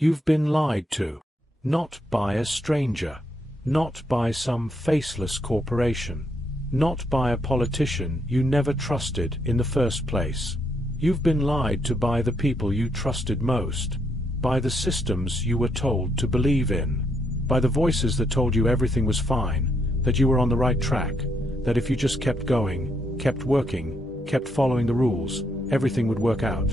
You've been lied to. Not by a stranger. Not by some faceless corporation. Not by a politician you never trusted in the first place. You've been lied to by the people you trusted most. By the systems you were told to believe in. By the voices that told you everything was fine, that you were on the right track, that if you just kept going, kept working, kept following the rules, everything would work out.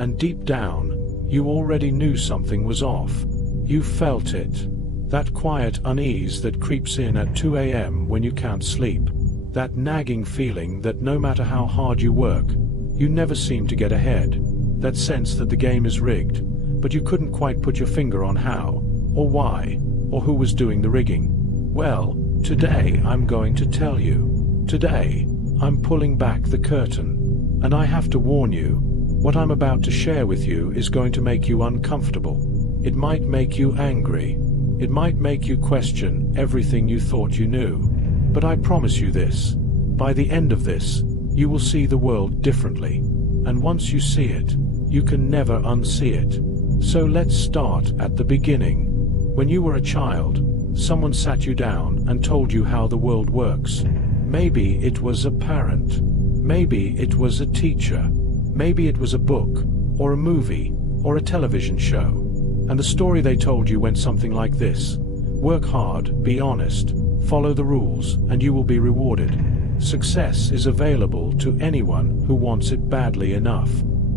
And deep down, you already knew something was off. You felt it. That quiet unease that creeps in at 2 a.m. when you can't sleep. That nagging feeling that no matter how hard you work, you never seem to get ahead. That sense that the game is rigged, but you couldn't quite put your finger on how, or why, or who was doing the rigging. Well, today I'm going to tell you. Today, I'm pulling back the curtain. And I have to warn you, what I'm about to share with you is going to make you uncomfortable. It might make you angry. It might make you question everything you thought you knew. But I promise you this, by the end of this, you will see the world differently. And once you see it, you can never unsee it. So let's start at the beginning. When you were a child, someone sat you down and told you how the world works. Maybe it was a parent. Maybe it was a teacher. Maybe it was a book, or a movie, or a television show. And the story they told you went something like this. Work hard, be honest, follow the rules, and you will be rewarded. Success is available to anyone who wants it badly enough.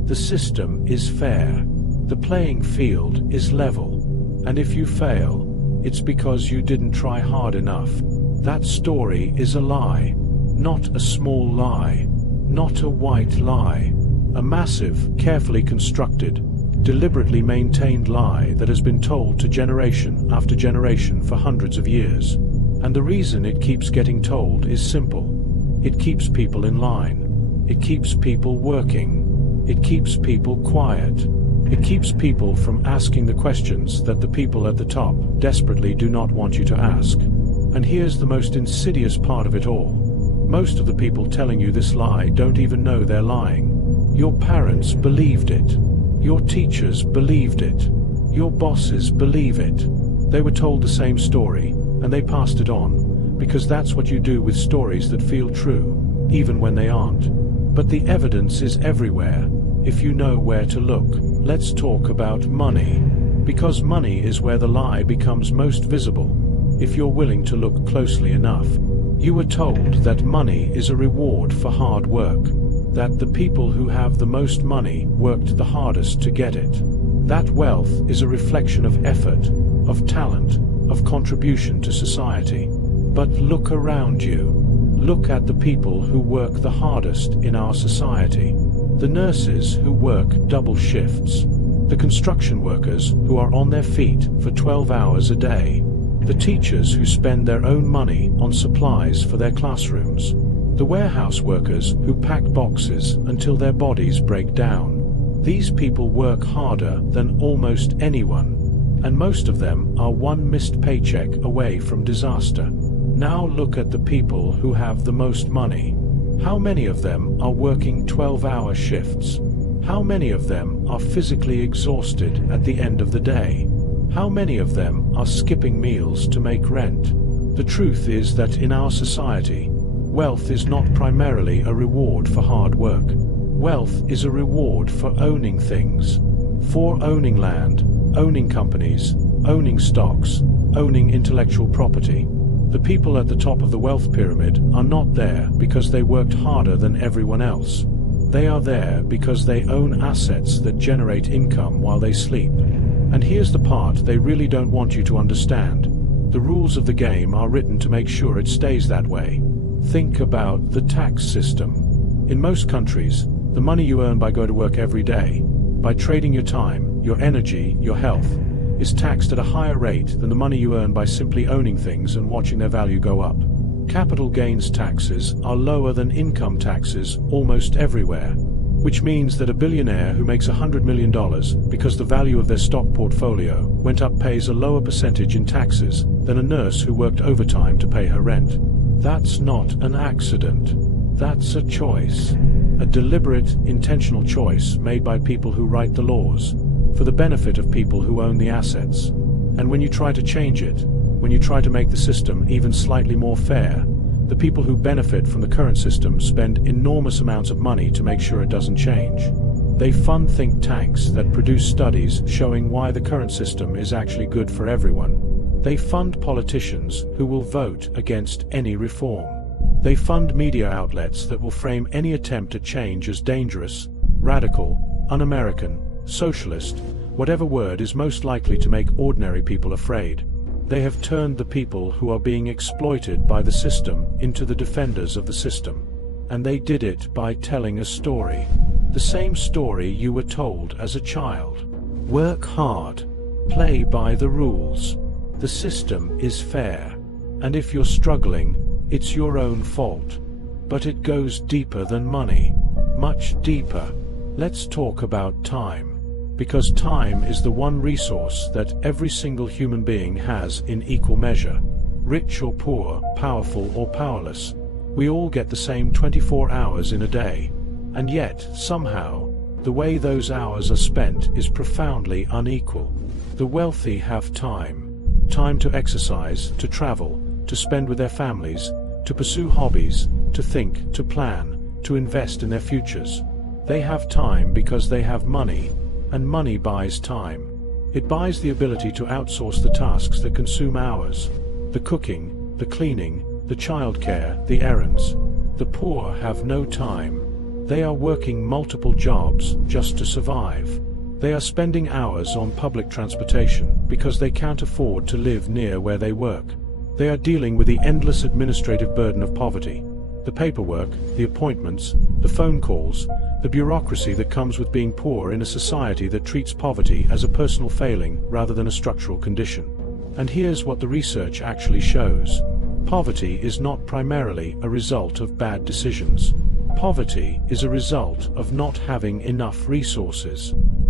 The system is fair. The playing field is level. And if you fail, it's because you didn't try hard enough. That story is a lie. Not a small lie. Not a white lie. A massive, carefully constructed, deliberately maintained lie that has been told to generation after generation for hundreds of years. And the reason it keeps getting told is simple. It keeps people in line. It keeps people working. It keeps people quiet. It keeps people from asking the questions that the people at the top desperately do not want you to ask. And here's the most insidious part of it all. Most of the people telling you this lie don't even know they're lying. Your parents believed it. Your teachers believed it. Your bosses believe it. They were told the same story, and they passed it on, because that's what you do with stories that feel true, even when they aren't. But the evidence is everywhere, if you know where to look. Let's talk about money, because money is where the lie becomes most visible, if you're willing to look closely enough. You were told that money is a reward for hard work, that the people who have the most money worked the hardest to get it. That wealth is a reflection of effort, of talent, of contribution to society. But look around you. Look at the people who work the hardest in our society. The nurses who work double shifts. The construction workers who are on their feet for 12 hours a day. The teachers who spend their own money on supplies for their classrooms. The warehouse workers who pack boxes until their bodies break down. These people work harder than almost anyone, and most of them are one missed paycheck away from disaster. Now look at the people who have the most money. How many of them are working 12-hour shifts? How many of them are physically exhausted at the end of the day? How many of them are skipping meals to make rent? The truth is that in our society, wealth is not primarily a reward for hard work. Wealth is a reward for owning things. For owning land, owning companies, owning stocks, owning intellectual property. The people at the top of the wealth pyramid are not there because they worked harder than everyone else. They are there because they own assets that generate income while they sleep. And here's the part they really don't want you to understand. The rules of the game are written to make sure it stays that way. Think about the tax system. In most countries, the money you earn by going to work every day, by trading your time, your energy, your health, is taxed at a higher rate than the money you earn by simply owning things and watching their value go up. Capital gains taxes are lower than income taxes almost everywhere, which means that a billionaire who makes $100 million because the value of their stock portfolio went up pays a lower percentage in taxes than a nurse who worked overtime to pay her rent. That's not an accident. That's a choice. A deliberate, intentional choice made by people who write the laws. for the benefit of people who own the assets. And when you try to change it, when you try to make the system even slightly more fair, the people who benefit from the current system spend enormous amounts of money to make sure it doesn't change. They fund think tanks that produce studies showing why the current system is actually good for everyone. They fund politicians who will vote against any reform. They fund media outlets that will frame any attempt at change as dangerous, radical, un-American, socialist, whatever word is most likely to make ordinary people afraid. They have turned the people who are being exploited by the system into the defenders of the system. And they did it by telling a story. The same story you were told as a child. Work hard. Play by the rules. The system is fair. And if you're struggling, it's your own fault. But it goes deeper than money. Much deeper. Let's talk about time. Because time is the one resource that every single human being has in equal measure. Rich or poor, powerful or powerless. We all get the same 24 hours in a day. And yet, somehow, the way those hours are spent is profoundly unequal. The wealthy have time. Time to exercise, to travel, to spend with their families, to pursue hobbies, to think, to plan, to invest in their futures. They have time because they have money. And money buys time. It buys the ability to outsource the tasks that consume hours. The cooking, the cleaning, the childcare, the errands. The poor have no time. They are working multiple jobs just to survive. They are spending hours on public transportation because they can't afford to live near where they work. They are dealing with the endless administrative burden of poverty. The paperwork, the appointments, the phone calls, the bureaucracy that comes with being poor in a society that treats poverty as a personal failing rather than a structural condition. And here's what the research actually shows. Poverty is not primarily a result of bad decisions. Poverty is a result of not having enough resources.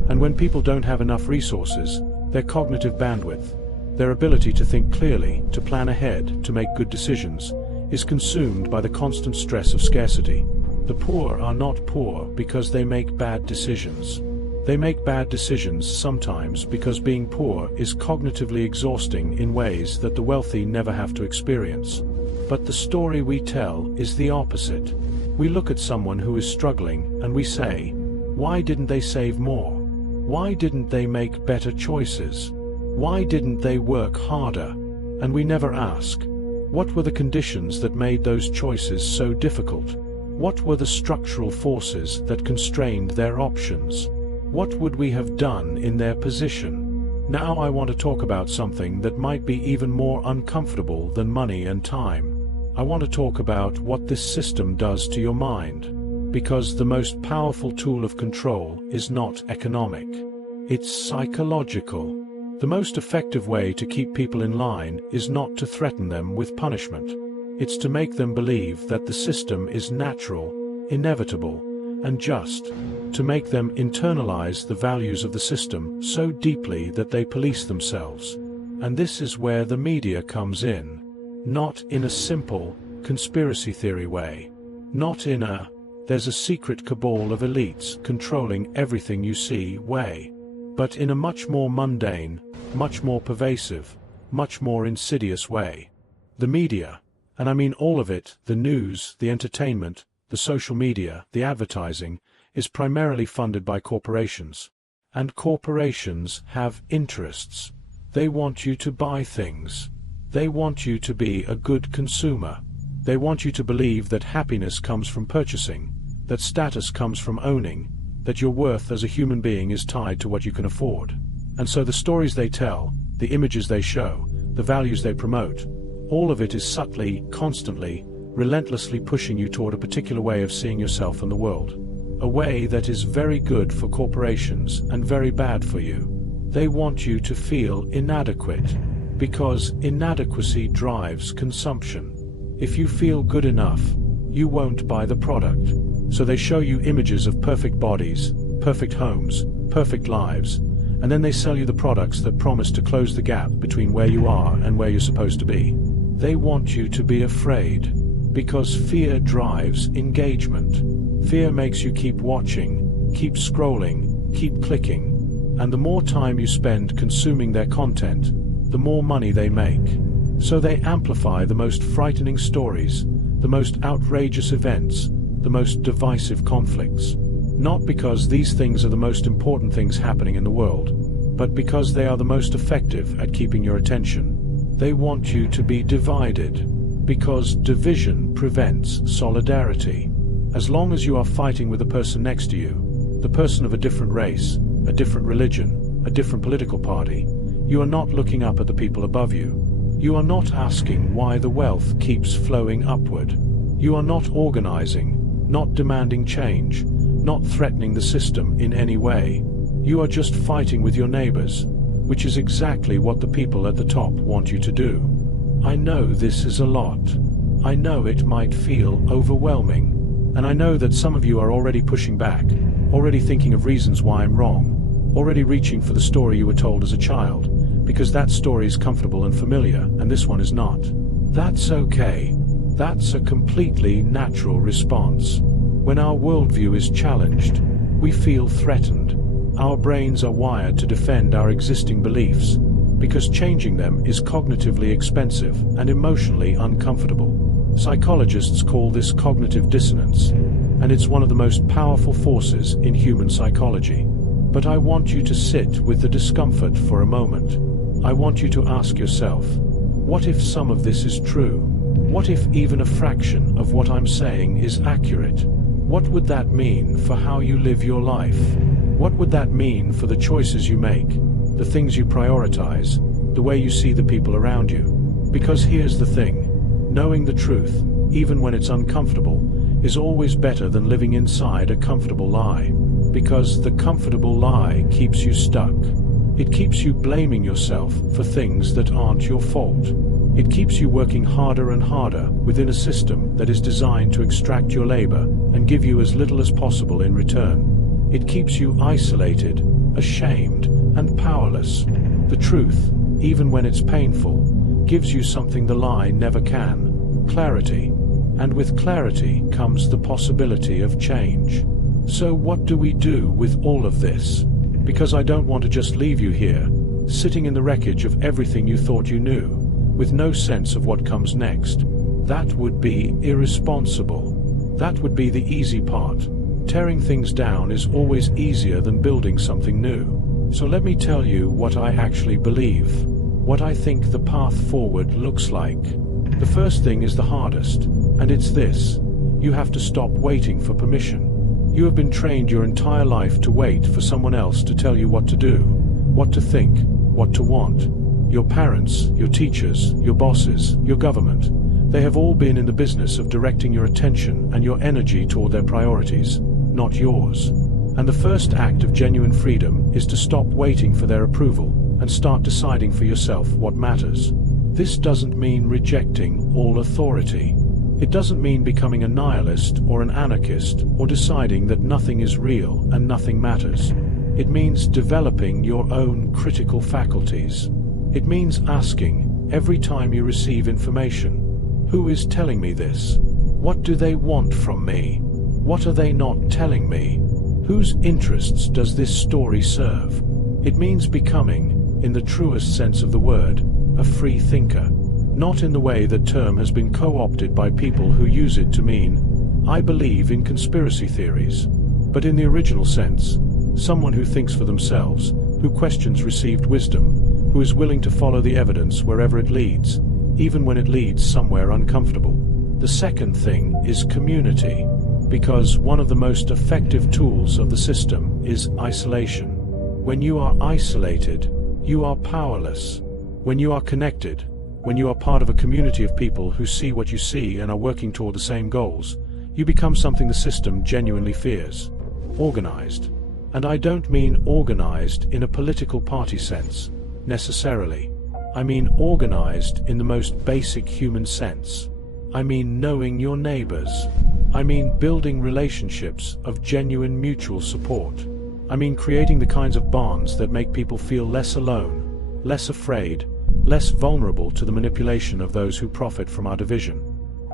And when people don't have enough resources, their cognitive bandwidth, their ability to think clearly, to plan ahead, to make good decisions, is consumed by the constant stress of scarcity. The poor are not poor because they make bad decisions. They make bad decisions sometimes because being poor is cognitively exhausting in ways that the wealthy never have to experience. But the story we tell is the opposite. We look at someone who is struggling and we say, why didn't they save more? Why didn't they make better choices? Why didn't they work harder? And we never ask, what were the conditions that made those choices so difficult? What were the structural forces that constrained their options? What would we have done in their position? Now I want to talk about something that might be even more uncomfortable than money and time. I want to talk about what this system does to your mind. Because the most powerful tool of control is not economic. It's psychological. The most effective way to keep people in line is not to threaten them with punishment. It's to make them believe that the system is natural, inevitable, and just. To make them internalize the values of the system so deeply that they police themselves. And this is where the media comes in. Not in a simple, conspiracy theory way. Not in a, there's a secret cabal of elites controlling everything you see way. But in a much more mundane, much more pervasive, much more insidious way. The media, and I mean all of it, the news, the entertainment, the social media, the advertising, is primarily funded by corporations. And corporations have interests. They want you to buy things. They want you to be a good consumer. They want you to believe that happiness comes from purchasing, that status comes from owning, that your worth as a human being is tied to what you can afford. And so the stories they tell, the images they show, the values they promote, all of it is subtly, constantly, relentlessly pushing you toward a particular way of seeing yourself and the world. A way that is very good for corporations and very bad for you. They want you to feel inadequate, because inadequacy drives consumption. If you feel good enough, you won't buy the product. So they show you images of perfect bodies, perfect homes, perfect lives, and then they sell you the products that promise to close the gap between where you are and where you're supposed to be. They want you to be afraid, because fear drives engagement. Fear makes you keep watching, keep scrolling, keep clicking. And the more time you spend consuming their content, the more money they make. So they amplify the most frightening stories, the most outrageous events, the most divisive conflicts. Not because these things are the most important things happening in the world, but because they are the most effective at keeping your attention. They want you to be divided, because division prevents solidarity. As long as you are fighting with the person next to you, the person of a different race, a different religion, a different political party, you are not looking up at the people above you. You are not asking why the wealth keeps flowing upward. You are not organizing, not demanding change, not threatening the system in any way. You are just fighting with your neighbors, which is exactly what the people at the top want you to do. I know this is a lot. I know it might feel overwhelming. And I know that some of you are already pushing back, already thinking of reasons why I'm wrong, already reaching for the story you were told as a child, because that story is comfortable and familiar, and this one is not. That's okay. That's a completely natural response. When our worldview is challenged, we feel threatened. Our brains are wired to defend our existing beliefs, because changing them is cognitively expensive and emotionally uncomfortable. Psychologists call this cognitive dissonance, and it's one of the most powerful forces in human psychology. But I want you to sit with the discomfort for a moment. I want you to ask yourself, what if some of this is true? What if even a fraction of what I'm saying is accurate? What would that mean for how you live your life? What would that mean for the choices you make, the things you prioritize, the way you see the people around you? Because here's the thing, knowing the truth, even when it's uncomfortable, is always better than living inside a comfortable lie. Because the comfortable lie keeps you stuck. It keeps you blaming yourself for things that aren't your fault. It keeps you working harder and harder within a system that is designed to extract your labor and give you as little as possible in return. It keeps you isolated, ashamed, and powerless. The truth, even when it's painful, gives you something the lie never can: clarity. And with clarity comes the possibility of change. So what do we do with all of this? Because I don't want to just leave you here, sitting in the wreckage of everything you thought you knew, with no sense of what comes next. That would be irresponsible. That would be the easy part. Tearing things down is always easier than building something new. So let me tell you what I actually believe, what I think the path forward looks like. The first thing is the hardest, and it's this: you have to stop waiting for permission. You have been trained your entire life to wait for someone else to tell you what to do, what to think, what to want. Your parents, your teachers, your bosses, your government, they have all been in the business of directing your attention and your energy toward their priorities, not yours. And the first act of genuine freedom is to stop waiting for their approval and start deciding for yourself what matters. This doesn't mean rejecting all authority. It doesn't mean becoming a nihilist or an anarchist or deciding that nothing is real and nothing matters. It means developing your own critical faculties. It means asking, every time you receive information, who is telling me this? What do they want from me? What are they not telling me? Whose interests does this story serve? It means becoming, in the truest sense of the word, a free thinker. Not in the way that term has been co-opted by people who use it to mean, I believe in conspiracy theories, but in the original sense, someone who thinks for themselves, who questions received wisdom, who is willing to follow the evidence wherever it leads, even when it leads somewhere uncomfortable. The second thing is community, because one of the most effective tools of the system is isolation. When you are isolated, you are powerless. When you are connected, when you are part of a community of people who see what you see and are working toward the same goals, you become something the system genuinely fears: organized. And I don't mean organized in a political party sense, necessarily. I mean organized in the most basic human sense. I mean knowing your neighbors. I mean building relationships of genuine mutual support. I mean creating the kinds of bonds that make people feel less alone, less afraid, less vulnerable to the manipulation of those who profit from our division.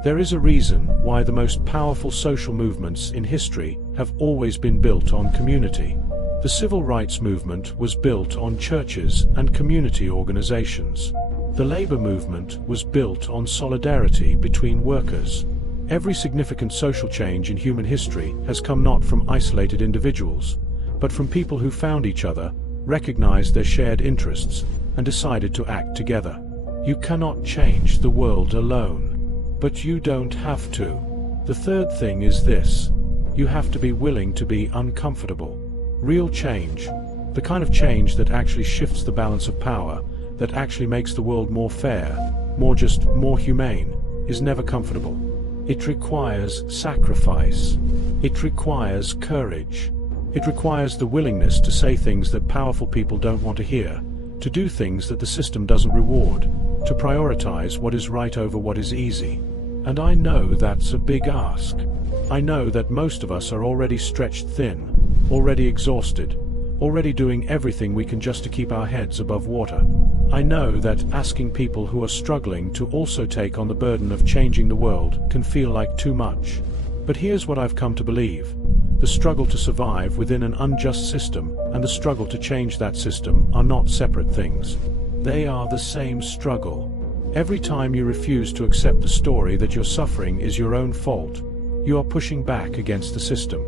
There is a reason why the most powerful social movements in history have always been built on community. The civil rights movement was built on churches and community organizations. The labor movement was built on solidarity between workers. Every significant social change in human history has come not from isolated individuals, but from people who found each other, recognized their shared interests, and decided to act together. You cannot change the world alone. But you don't have to. The third thing is this: you have to be willing to be uncomfortable. Real change, the kind of change that actually shifts the balance of power, that actually makes the world more fair, more humane, is never comfortable. It requires sacrifice. It requires courage. It requires the willingness to say things that powerful people don't want to hear, to do things that the system doesn't reward, to prioritize what is right over what is easy. And I know that's a big ask. I know that most of us are already stretched thin, already exhausted, already doing everything we can just to keep our heads above water. I know that asking people who are struggling to also take on the burden of changing the world can feel like too much. But here's what I've come to believe. The struggle to survive within an unjust system and the struggle to change that system are not separate things. They are the same struggle. Every time you refuse to accept the story that your suffering is your own fault, you are pushing back against the system.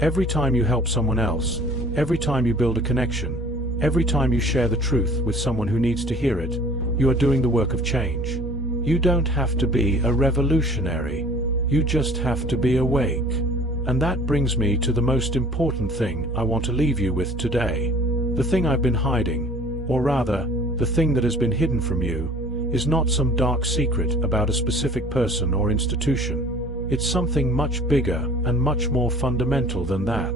Every time you help someone else, every time you build a connection, every time you share the truth with someone who needs to hear it, you are doing the work of change. You don't have to be a revolutionary. You just have to be awake. And that brings me to the most important thing I want to leave you with today. The thing I've been hiding, or rather, the thing that has been hidden from you, is not some dark secret about a specific person or institution. It's something much bigger and much more fundamental than that.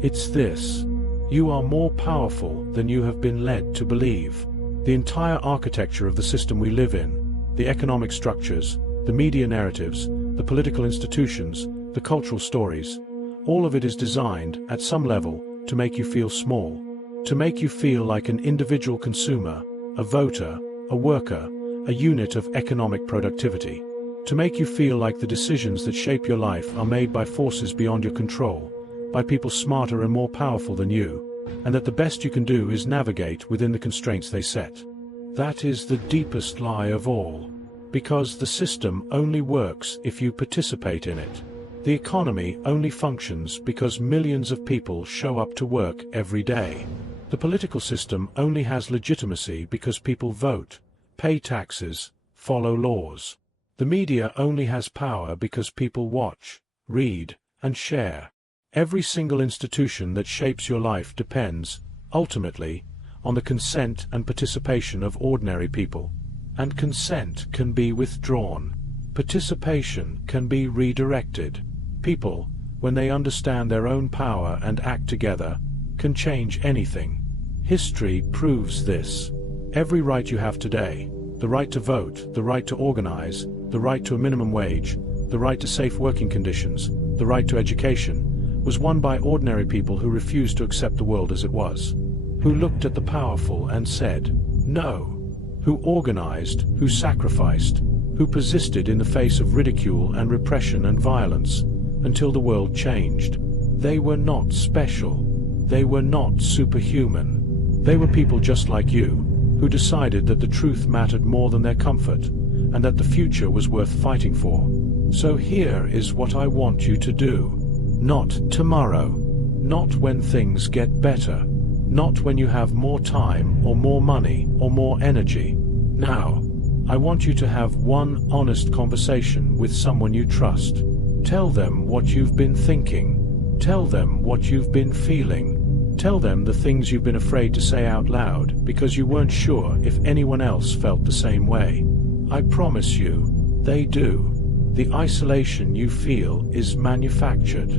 It's this: you are more powerful than you have been led to believe. The entire architecture of the system we live in, the economic structures, the media narratives, the political institutions, the cultural stories, all of it is designed, at some level, to make you feel small, to make you feel like an individual consumer, a voter, a worker, a unit of economic productivity, to make you feel like the decisions that shape your life are made by forces beyond your control, by people smarter and more powerful than you, and that the best you can do is navigate within the constraints they set. That is the deepest lie of all, because the system only works if you participate in it. The economy only functions because millions of people show up to work every day. The political system only has legitimacy because people vote, pay taxes, follow laws. The media only has power because people watch, read, and share. Every single institution that shapes your life depends, ultimately, on the consent and participation of ordinary people. And consent can be withdrawn. Participation can be redirected. People, when they understand their own power and act together, can change anything. History proves this. Every right you have today, the right to vote, the right to organize, the right to a minimum wage, the right to safe working conditions, the right to education, was won by ordinary people who refused to accept the world as it was, who looked at the powerful and said, no, who organized, who sacrificed, who persisted in the face of ridicule and repression and violence, until the world changed. They were not special. They were not superhuman. They were people just like you, who decided that the truth mattered more than their comfort, and that the future was worth fighting for. So here is what I want you to do. Not tomorrow. Not when things get better. Not when you have more time, or more money, or more energy. Now, I want you to have one honest conversation with someone you trust. Tell them what you've been thinking. Tell them what you've been feeling. Tell them the things you've been afraid to say out loud because you weren't sure if anyone else felt the same way. I promise you, they do. The isolation you feel is manufactured.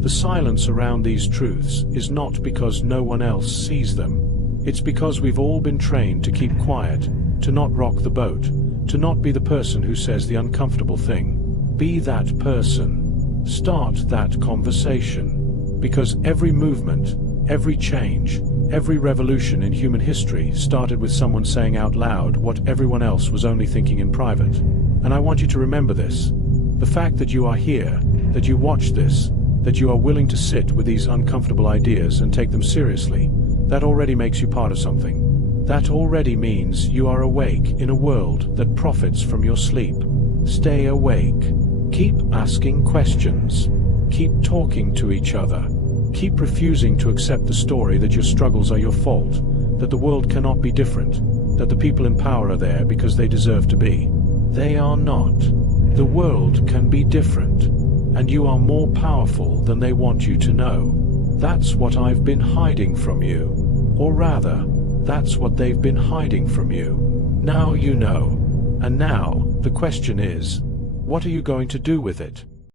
The silence around these truths is not because no one else sees them. It's because we've all been trained to keep quiet, to not rock the boat, to not be the person who says the uncomfortable thing. Be that person. Start that conversation. Because every movement, every change, every revolution in human history started with someone saying out loud what everyone else was only thinking in private. And I want you to remember this. The fact that you are here, that you watch this, that you are willing to sit with these uncomfortable ideas and take them seriously, that already makes you part of something. That already means you are awake in a world that profits from your sleep. Stay awake. Keep asking questions. Keep talking to each other. Keep refusing to accept the story that your struggles are your fault, that the world cannot be different, that the people in power are there because they deserve to be. They are not. The world can be different, and you are more powerful than they want you to know. That's what I've been hiding from you. Or rather, that's what they've been hiding from you. Now you know. And now, the question is, what are you going to do with it?